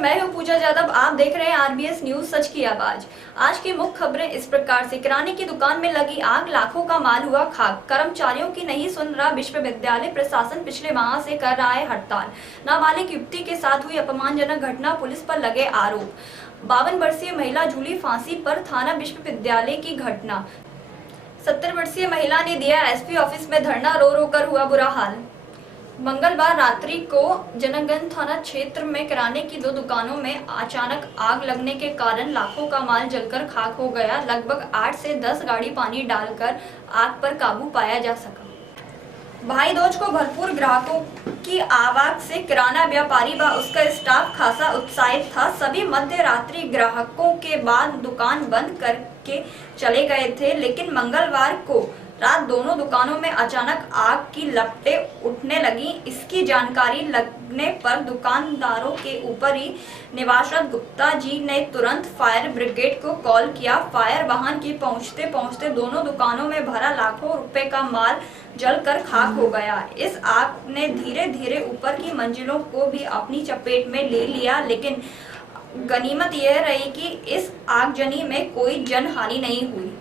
मैं हूं पूजा यादव। आप देख रहे हैं आरबीएस न्यूज, सच की आवाज। आज की मुख्य खबरें इस प्रकार से। किराने की दुकान में लगी आग, लाखों का माल हुआ खाक। कर्मचारियों की नहीं सुन रहा विश्वविद्यालय प्रशासन, पिछले माह से कर रहा है हड़ताल। नाबालिग युवती के साथ हुई अपमानजनक घटना, पुलिस पर लगे आरोप। 52 वर्षीय महिला झूली फांसी पर, थाना विश्वविद्यालय की घटना। 70 वर्षीय महिला ने दिया एसपी ऑफिस में धरना, रो रो कर हुआ बुरा हाल। मंगलवार रात्रि को जनगंज थाना क्षेत्र में किराने की 2 दुकानों में अचानक आग लगने के कारण लाखों का माल जलकर खाक हो गया। लगभग 8 से 10 गाड़ी पानी डालकर आग पर काबू पाया जा सका। भाई दूज को भरपूर ग्राहकों की आवाज से किराना व्यापारी व उसका स्टाफ खासा उत्साहित था। सभी मध्य रात्रि ग्राहकों के बाद दुकान बंद करके चले गए थे, लेकिन मंगलवार को रात दोनों दुकानों में अचानक आग की लपटें उठने लगी। इसकी जानकारी लगने पर दुकानदारों के ऊपर ही निवासरत गुप्ता जी ने तुरंत फायर ब्रिगेड को कॉल किया। फायर वाहन की पहुंचते पहुंचते दोनों दुकानों में भरा लाखों रुपए का माल जलकर खाक हो गया। इस आग ने धीरे धीरे ऊपर की मंजिलों को भी अपनी चपेट में ले लिया, लेकिन गनीमत यह रही कि इस आगजनी में कोई जनहानि नहीं हुई।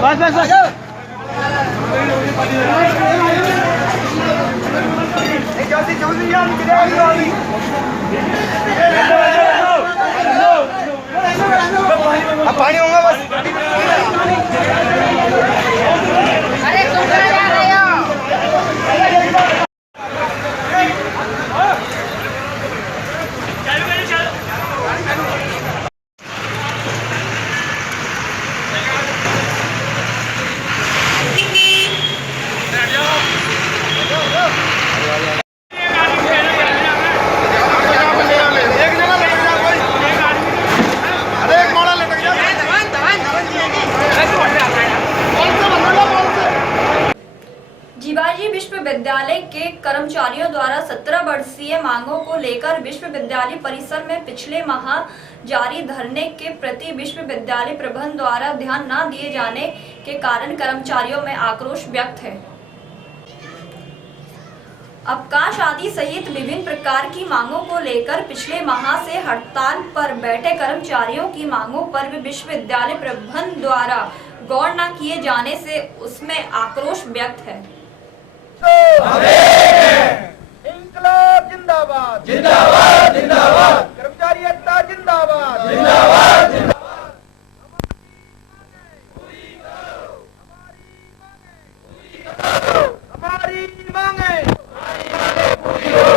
बस बस बस जल्दी जल्दी यार पानी होगा बस। अरे तुम कहाँ जा रहे हो? जीवाजी विश्वविद्यालय के कर्मचारियों द्वारा 17 वर्षीय मांगों को लेकर विश्वविद्यालय परिसर में पिछले माह जारी धरने के प्रति विश्वविद्यालय प्रबंधन द्वारा ध्यान न दिए जाने के कारण कर्मचारियों में आक्रोश व्यक्त है। अवकाश आदि सहित विभिन्न प्रकार की मांगों को लेकर पिछले माह से हड़ताल पर बैठे कर्मचारियों की मांगों पर भी विश्वविद्यालय प्रबंधन द्वारा गौर न किए जाने से उसमें आक्रोश व्यक्त है। इंकलाब जिंदाबाद जिंदाबाद जिंदाबाद, कर्मचारी एकता जिंदाबाद जिंदाबाद जिंदाबाद। हमारी मांगे पूरी हो,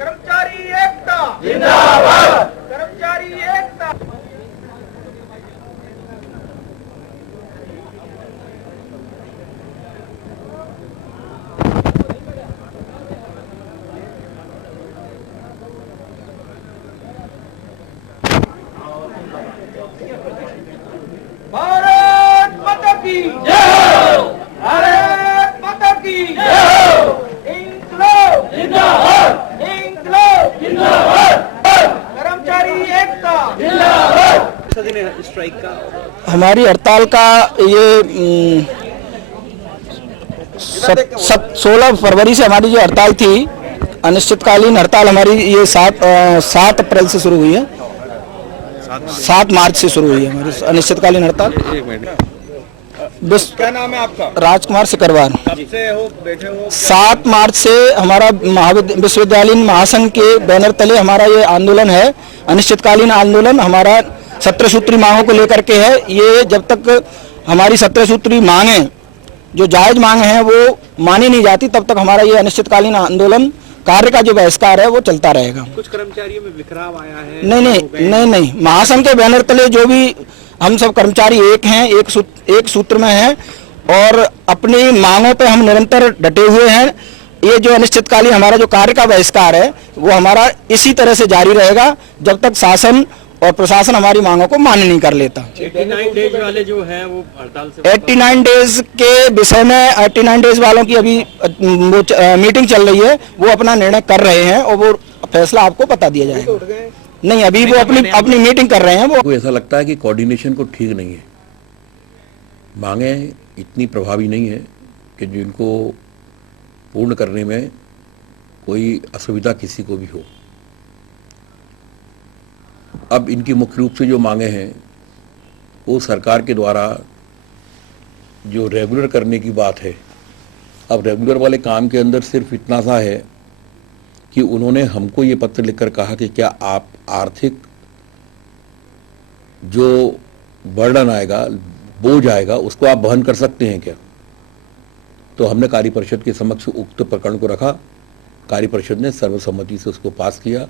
कर्मचारी एकता जिंदाबाद, कर्मचारी एकता। भारत माता की जय हो, भारत माता की जय हो। इंकलाब जिंदाबाद, इंकलाब जिंदाबाद, कर्मचारी एकता जिंदाबाद। स्ट्राइक का हमारी हड़ताल का ये 16 फरवरी से हमारी जो हड़ताल थी, अनिश्चितकालीन हड़ताल हमारी ये 7 अप्रैल से शुरू हुई है, 7 मार्च से शुरू हुई है हमारी अनिश्चितकालीन हड़ताल। क्या नाम है आपका? राजकुमार सिकरवार। कब से हो बैठे हो? 7 मार्च से हमारा विश्वविद्यालय महासंघ के बैनर तले हमारा ये आंदोलन है, अनिश्चितकालीन आंदोलन हमारा 17 सूत्री मांगों को लेकर के है। ये जब तक हमारी 17 सूत्री मांगे जो जायज मांगे हैं वो मानी नहीं जाती, तब तक हमारा ये अनिश्चितकालीन आंदोलन कार्य का जो बहिष्कार है वो चलता रहेगा। कुछ कर्मचारियों में बिखराव आया है? नहीं, महासंघ के बैनर तले जो भी हम सब कर्मचारी एक हैं, एक सूत्र में हैं और अपनी मांगों पे हम निरंतर डटे हुए हैं। ये जो अनिश्चितकालीन हमारा जो कार्य का बहिष्कार है वो हमारा इसी तरह से जारी रहेगा जब तक शासन और प्रशासन हमारी मांगों को मान्य नहीं कर लेता। 89 डेज वाले जो है वो हड़ताल से 89 डेज के विषय में 89 डेज वालों की अभी मीटिंग चल रही है, वो अपना निर्णय कर रहे हैं और वो फैसला आपको बता दिया जाएगा। नहीं, अभी वो अपनी मीटिंग कर रहे हैं। वो ऐसा लगता है कि कोऑर्डिनेशन को ठीक नहीं है, मांगे इतनी प्रभावी नहीं है कि जिनको पूर्ण करने में कोई असुविधा किसी को भी हो। अब इनकी मुख्य रूप से जो मांगे हैं वो सरकार के द्वारा जो रेगुलर करने की बात है। अब रेगुलर वाले काम के अंदर सिर्फ इतना सा है कि उन्होंने हमको ये पत्र लिखकर कहा कि क्या आप आर्थिक जो बर्डन आएगा, बोझ आएगा, उसको आप वहन कर सकते हैं क्या। तो हमने कार्य परिषद के समक्ष उक्त प्रकरण को रखा, कार्य परिषद ने सर्वसम्मति से उसको पास किया।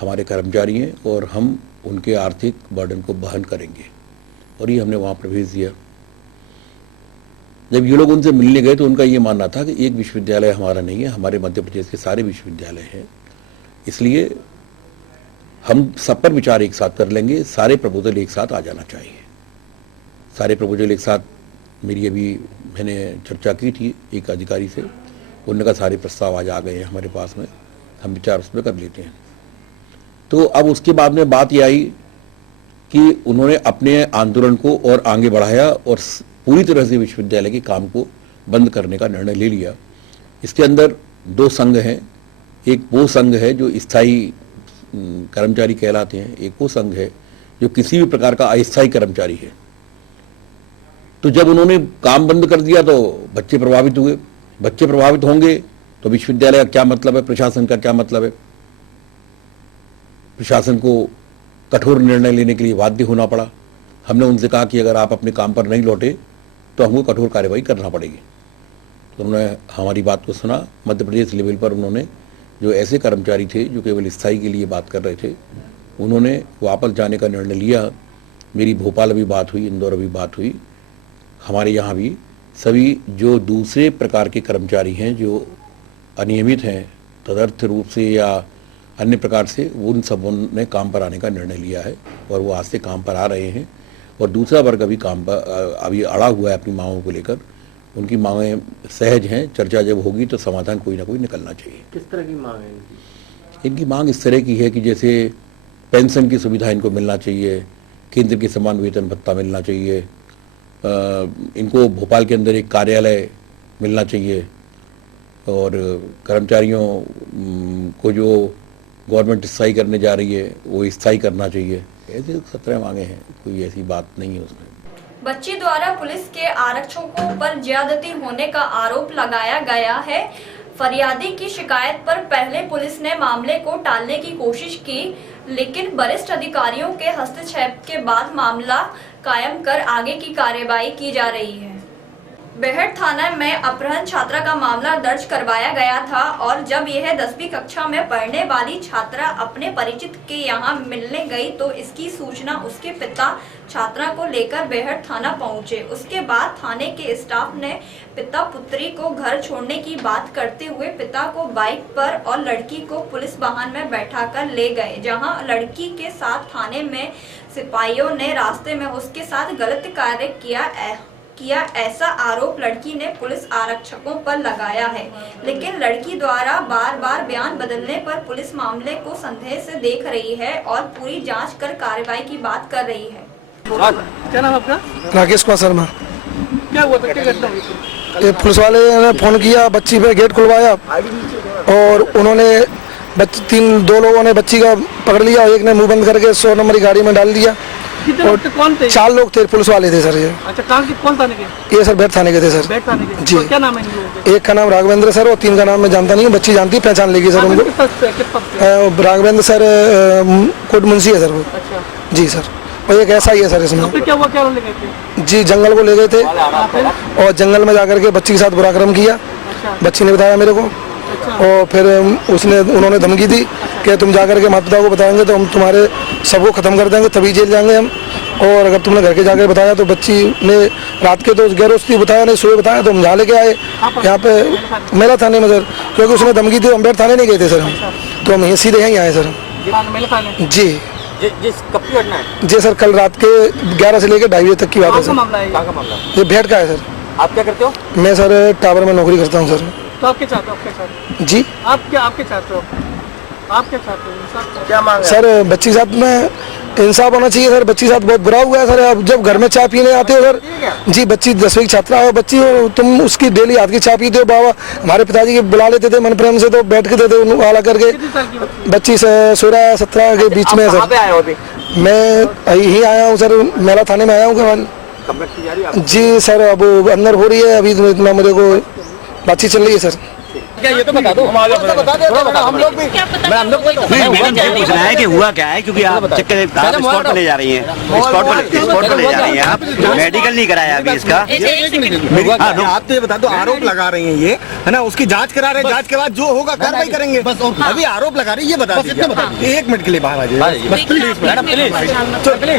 हमारे कर्मचारी हैं और हम उनके आर्थिक बर्डन को वहन करेंगे और ये हमने वहाँ पर भेज दिया। जब ये लोग उनसे मिलने गए तो उनका ये मानना था कि एक विश्वविद्यालय हमारा नहीं है, हमारे मध्य प्रदेश के सारे विश्वविद्यालय हैं, इसलिए हम सब पर विचार एक साथ कर लेंगे, सारे प्रपोजल एक साथ आ जाना चाहिए। सारे प्रपोजल एक साथ, मेरी अभी मैंने चर्चा की थी एक अधिकारी से, उन्होंने कहा सारे प्रस्ताव आज आ गए हैं हमारे पास में, हम विचार उस पर कर लेते हैं। तो अब उसके बाद में बात यह आई कि उन्होंने अपने आंदोलन को और आगे बढ़ाया और पूरी तरह से विश्वविद्यालय के काम को बंद करने का निर्णय ले लिया। इसके अंदर 2 संघ हैं, एक वो संघ है जो स्थायी कर्मचारी कहलाते हैं, एक वो संघ है जो किसी भी प्रकार का अस्थायी कर्मचारी है। तो जब उन्होंने काम बंद कर दिया तो बच्चे प्रभावित हुए, बच्चे प्रभावित होंगे तो विश्वविद्यालय का क्या मतलब है, प्रशासन का क्या मतलब है। प्रशासन को कठोर निर्णय लेने के लिए बाध्य होना पड़ा हमने उनसे कहा कि अगर आप अपने काम पर नहीं लौटे तो हमको कठोर कार्रवाई करना पड़ेगी। तो उन्होंने हमारी बात को सुना। मध्य प्रदेश लेवल पर उन्होंने जो ऐसे कर्मचारी थे जो केवल स्थायी के लिए बात कर रहे थे, उन्होंने वापस जाने का निर्णय लिया। मेरी भोपाल अभी बात हुई, इंदौर अभी बात हुई, हमारे यहाँ भी सभी जो दूसरे प्रकार के कर्मचारी हैं जो अनियमित हैं तदर्थ रूप से या अन्य प्रकार से, उन सबों ने काम पर आने का निर्णय लिया है और वो आज से काम पर आ रहे हैं। और दूसरा वर्ग अभी काम पर अभी अड़ा हुआ है अपनी मांगों को लेकर। उनकी मांगें सहज हैं, चर्चा जब होगी तो समाधान कोई ना कोई निकलना चाहिए। किस तरह की मांग है इनकी मांग इस तरह की है कि जैसे पेंशन की सुविधा इनको मिलना चाहिए, केंद्र के समान वेतन भत्ता मिलना चाहिए, इनको भोपाल के अंदर एक कार्यालय मिलना चाहिए और कर्मचारियों को जो गवर्नमेंट स्थायी करने जा रही है वो स्थायी करना चाहिए। ऐसे 17 मांगे हैं, कोई ऐसी बात नहीं है उसमें। बच्ची द्वारा पुलिस के आरक्षकों पर ज्यादती होने का आरोप लगाया गया है। फरियादी की शिकायत पर पहले पुलिस ने मामले को टालने की कोशिश की, लेकिन वरिष्ठ अधिकारियों के हस्तक्षेप के बाद मामला कायम कर आगे की कार्रवाई की जा रही है। बेहट थाना में अपहरण छात्रा का मामला दर्ज करवाया गया था और जब यह 10वीं कक्षा में पढ़ने वाली छात्रा अपने परिचित के यहां मिलने गई तो इसकी सूचना उसके पिता छात्रा को लेकर बेहट थाना पहुंचे। उसके बाद थाने के स्टाफ ने पिता पुत्री को घर छोड़ने की बात करते हुए पिता को बाइक पर और लड़की को पुलिस वाहन में बैठाकर ले गए, जहां लड़की के साथ थाने में सिपाहियों ने रास्ते में उसके साथ गलत कार्य किया ऐसा आरोप लड़की ने पुलिस आरक्षकों पर लगाया है। लेकिन लड़की द्वारा बार बार बयान बदलने पर पुलिस मामले को संदेह से देख रही है और पूरी जांच कर कार्रवाई की बात कर रही है। क्या नाम आपका? राकेश कुमार शर्मा। क्या हुआ था, क्या घटना हुई थी? ये पुलिस वाले ने फोन किया, बच्ची पे गेट खुलवाया और उन्होंने दो लोगों ने बच्ची का पकड़ लिया, एक ने मुंह बंद करके 100 नंबर की गाड़ी में डाल दिया। कितने लोग थे, कौन थे? 4 लोग थे, पुलिस वाले थे सर ये। अच्छा, कहाँ के, कौन थाने के? ये सर बेट थाने के थे सर। बेट थाने के। जी। तो क्या नाम है इन लोगों के? एक का नाम राघवेंद्र सर और 3 का नाम मैं जानता नहीं हूँ, बच्ची जानती है, पहचान लेगी सर उनको। राघवेंद्र सर कोट मुंशी है सर वो। अच्छा जी सर, और एक ऐसा ही है सर इसमें। क्या हुआ, क्या ले गए थे? जी जंगल को ले गए थे और जंगल में जाकर के बच्ची के साथ बुरा कर्म किया। बच्ची ने बताया मेरे को और फिर उन्होंने धमकी दी कि तुम जाकर के माता पिता को बताएंगे तो हम तुम्हारे सबको खत्म कर देंगे, तभी जेल जाएंगे हम, और अगर तुमने घर के जाकर बताया तो बच्ची ने रात के तो गैरोस्ती बताया नहीं, सुबह बताया तो हम यहाँ लेके आए यहाँ पे मेला थाने में सर, क्योंकि उसने धमकी दी। अम्बेड थाने नहीं गए थे सर हम, तो हम सीधे यहीं आए सर। जी कब की घटना है? जी सर, कल रात के 11 से लेकर 2:30 बजे तक की बात है सर। ये भेड़ का है सर। आप क्या करते हो? मैं सर टावर में नौकरी करता हूँ सर। तो आप क्या चाहते हो? आपके साथ जी आप क्या चाहते हो? आप क्या चाहते हो? इंसाफ क्या मांग सर? बच्ची के साथ में इंसाफ होना चाहिए सर। बच्ची के साथ बहुत बुरा हुआ है सर। अब जब घर में चाय पीने आते हो सर, जी बच्ची 10वीं की छात्रा है बच्ची, तुम उसकी डेली हाथ की चाय पीते हो। बाबा हमारे पिताजी के बुला लेते थे मन प्रेम से, तो बैठ के देते वाला करके। बच्ची 16-17 के बीच में सर। मैं यहीं आया हूँ सर, मेला थाने में आया हूँ। जी सर, अब अंदर हो रही है अभी, इतना मेरे को बातचीत चल रही है सर। क्या ये तो बता दो, हम लोग भी मैंने पूछ रहा है कि हुआ क्या है, क्योंकि आप स्पॉट पर ले जा रही हैं, स्पॉट पर ले जा रही हैं आप, मेडिकल नहीं कराया अभी इसका। आप तो ये बता दो, आरोप लगा रही हैं ये है ना, उसकी जांच करा रहे हैं, जांच के बाद जो होगा कार्रवाई करेंगे। बस अभी आरोप लगा रही है, ये बता दीजिए। 1 मिनट के लिए बाहर आ जाइए बस प्लीज मैडम, प्लीज।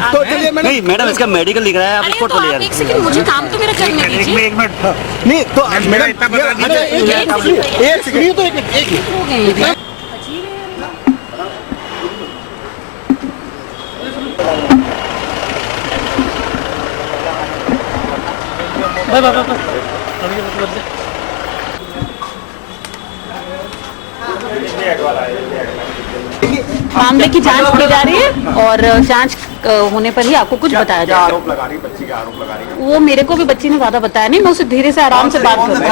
तो चलिए नहीं मैडम, इसका मेडिकल नहीं कराया, आप स्पॉट पर ले जा रही हैं। मुझे काम तो मेरा करने दीजिए। 1 मिनट नहीं तो मैडम एक सेकंड, तो एक मामले की जांच की जा रही है और जांच होने पर ही आपको कुछ बताया जाएगा। आरोप लगा रही है, बच्ची के आरोप लगा रही है। वो मेरे को भी बच्ची ने ज्यादा बताया नहीं, मैं उसे धीरे से आराम से बात करूँगी।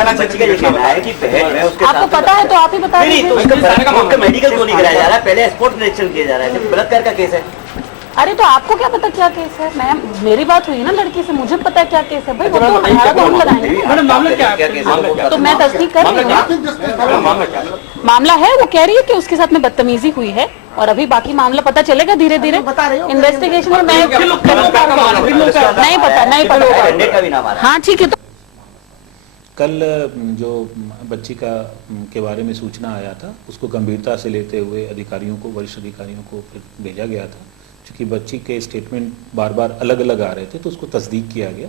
आपको पता है तो आप ही बता दीजिए। मेडिकल क्यों नहीं कराया जा रहा है? पहले स्पॉट सिलेक्शन किया जा रहा है, बलात्कार का केस है। अरे तो आपको क्या पता क्या केस है? मैम मेरी बात हुई ना लड़की से, मुझे पता है क्या केस है भाई, वो तो हमारा तो हम लगाएंगे। मैडम मामला क्या है? तो मैं तस्दीक कर रही हूँ। मामला है, वो कह रही है कि उसके साथ में बदतमीजी हुई है और अभी बाकी मामला पता चलेगा धीरे धीरे इन्वेस्टिगेशन में। मैं नहीं पता। हाँ ठीक है। तो कल जो बच्ची के बारे में सूचना आया था उसको गंभीरता से लेते हुए अधिकारियों को, वरिष्ठ अधिकारियों को फिर भेजा गया था। क्योंकि बच्ची के स्टेटमेंट बार बार अलग अलग आ रहे थे तो उसको तस्दीक किया गया।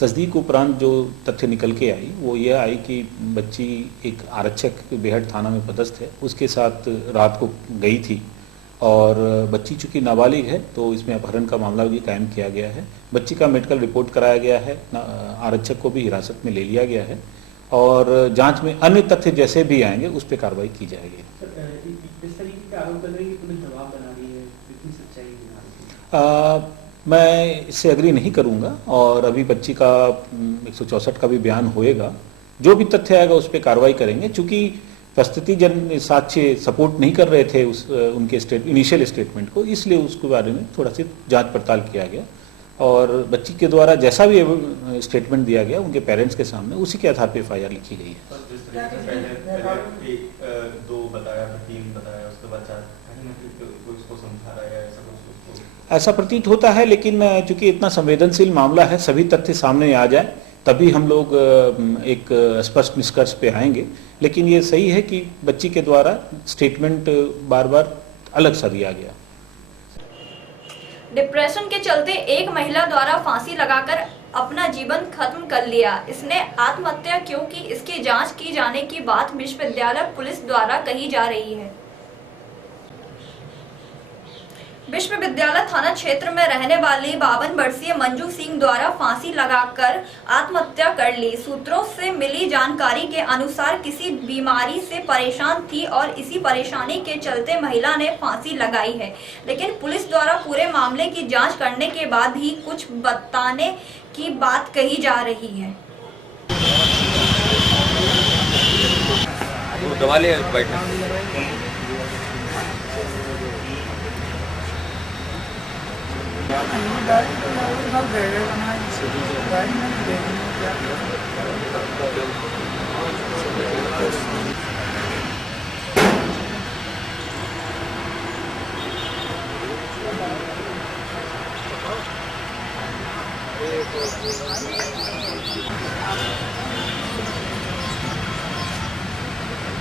तस्दीक उपरांत जो तथ्य निकल के आई वो ये आई कि बच्ची एक आरक्षक बेहट थाना में पदस्थ है, उसके साथ रात को गई थी और बच्ची चूँकि नाबालिग है तो इसमें अपहरण का मामला भी कायम किया गया है। बच्ची का मेडिकल रिपोर्ट कराया गया है, आरक्षक को भी हिरासत में ले लिया गया है और जांच में अन्य तथ्य जैसे भी आएंगे उस पर कार्रवाई की जाएगी। इस तरीके का आरोप कर रहे हैं कि पुलिस दबाव बना रही है, इतनी सच्चाई नहीं। मैं इससे एग्री नहीं करूंगा और अभी बच्ची का 164 का भी बयान होएगा, जो भी तथ्य आएगा उस पर कार्रवाई करेंगे। चूंकि प्रस्तुति जन साक्ष्य सपोर्ट नहीं कर रहे थे उनके इनिशियल स्टेटमेंट को, इसलिए उसके बारे में थोड़ा सी जांच पड़ताल किया गया और बच्ची के द्वारा जैसा भी स्टेटमेंट दिया गया उनके पेरेंट्स के सामने उसी के आधार पर FIR लिखी गई है। ऐसा प्रतीत होता है, लेकिन चूंकि इतना संवेदनशील मामला है, सभी तथ्य सामने आ जाए तभी हम लोग एक स्पष्ट निष्कर्ष पे आएंगे। लेकिन ये सही है कि बच्ची के द्वारा स्टेटमेंट बार बार अलग सा दिया गया। डिप्रेशन के चलते एक महिला द्वारा फांसी लगाकर अपना जीवन खत्म कर लिया। इसने आत्महत्या क्यों की, इसकी जांच की जाने की बात विश्वविद्यालय पुलिस द्वारा कही जा रही है। विश्वविद्यालय थाना क्षेत्र में रहने वाली 52 वर्षीय मंजू सिंह द्वारा फांसी लगाकर आत्महत्या कर ली। सूत्रों से मिली जानकारी के अनुसार किसी बीमारी से परेशान थी और इसी परेशानी के चलते महिला ने फांसी लगाई है। लेकिन पुलिस द्वारा पूरे मामले की जांच करने के बाद ही कुछ बताने की बात कही जा रही है।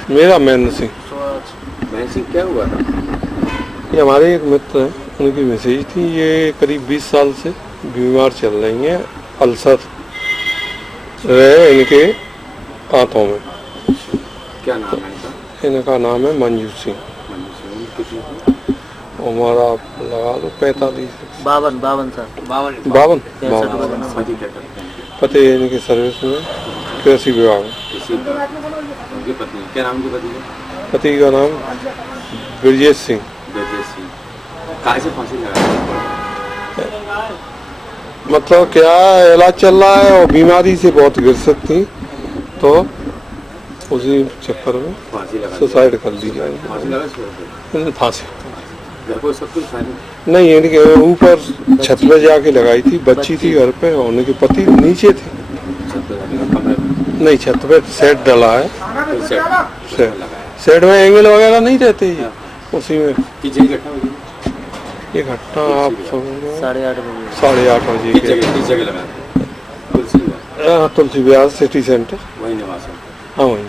मेरा महेंद्र सिंह। महेंद्र सिंह क्या हुआ था? ये हमारे एक मित्र हैं, उनकी मैसेज थी। ये करीब 20 साल से बीमार चल रही हैं, अल्सर रहे इनके हाथों में। क्या नाम है इनका? इनका नाम है मंजू सिंह। हमारा लगा दो 52 पति इनके सर्विस में कृषि विभाग में। क्या नाम की पति है? पति का नाम ब्रजेश सिंह। कहाँ से फांसी लगाई? मतलब क्या इलाज चल रहा है और बीमारी से बहुत ग्रसित थी तो उसी चक्कर में सुसाइड कर ली जाएगी। फांसी नहीं, इनके ऊपर छत पे जाके लगाई थी। बच्ची थी घर पे और उनके पति नीचे थे। नहीं, छत पे सेट डला है। सेट में एंगल वगैरह नहीं रहते हैं, उसी में। ये घटना आप 8:30 बजे तुलसी विहार सिटी सेंटर। हाँ वही।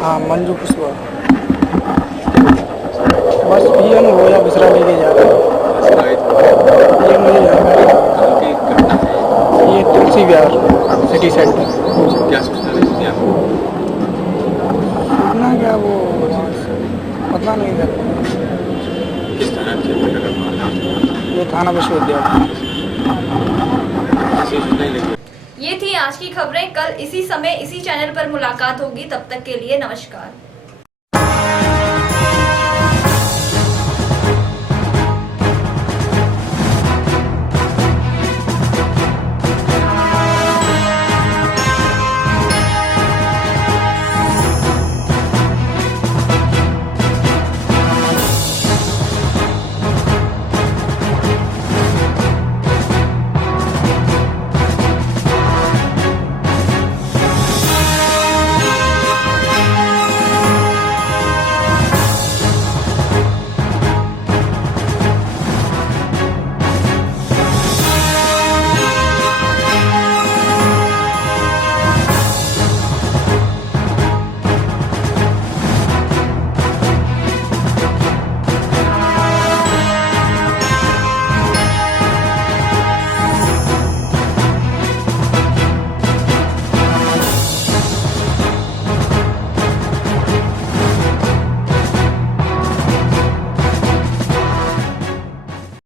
हाँ मंजू कुशवाहा बस PM हो या दूसरा लेके जा रहे ये मुझे ये तुलसी विहार सिटी सेंटर। क्या सूचना मिली आपको? इतना क्या वो पता नहीं था। किस थाना क्षेत्र का मामला? ये थाना विश्वविद्यालय। ये थी आज की खबरें। कल इसी समय इसी चैनल पर मुलाकात होगी। तब तक के लिए नमस्कार।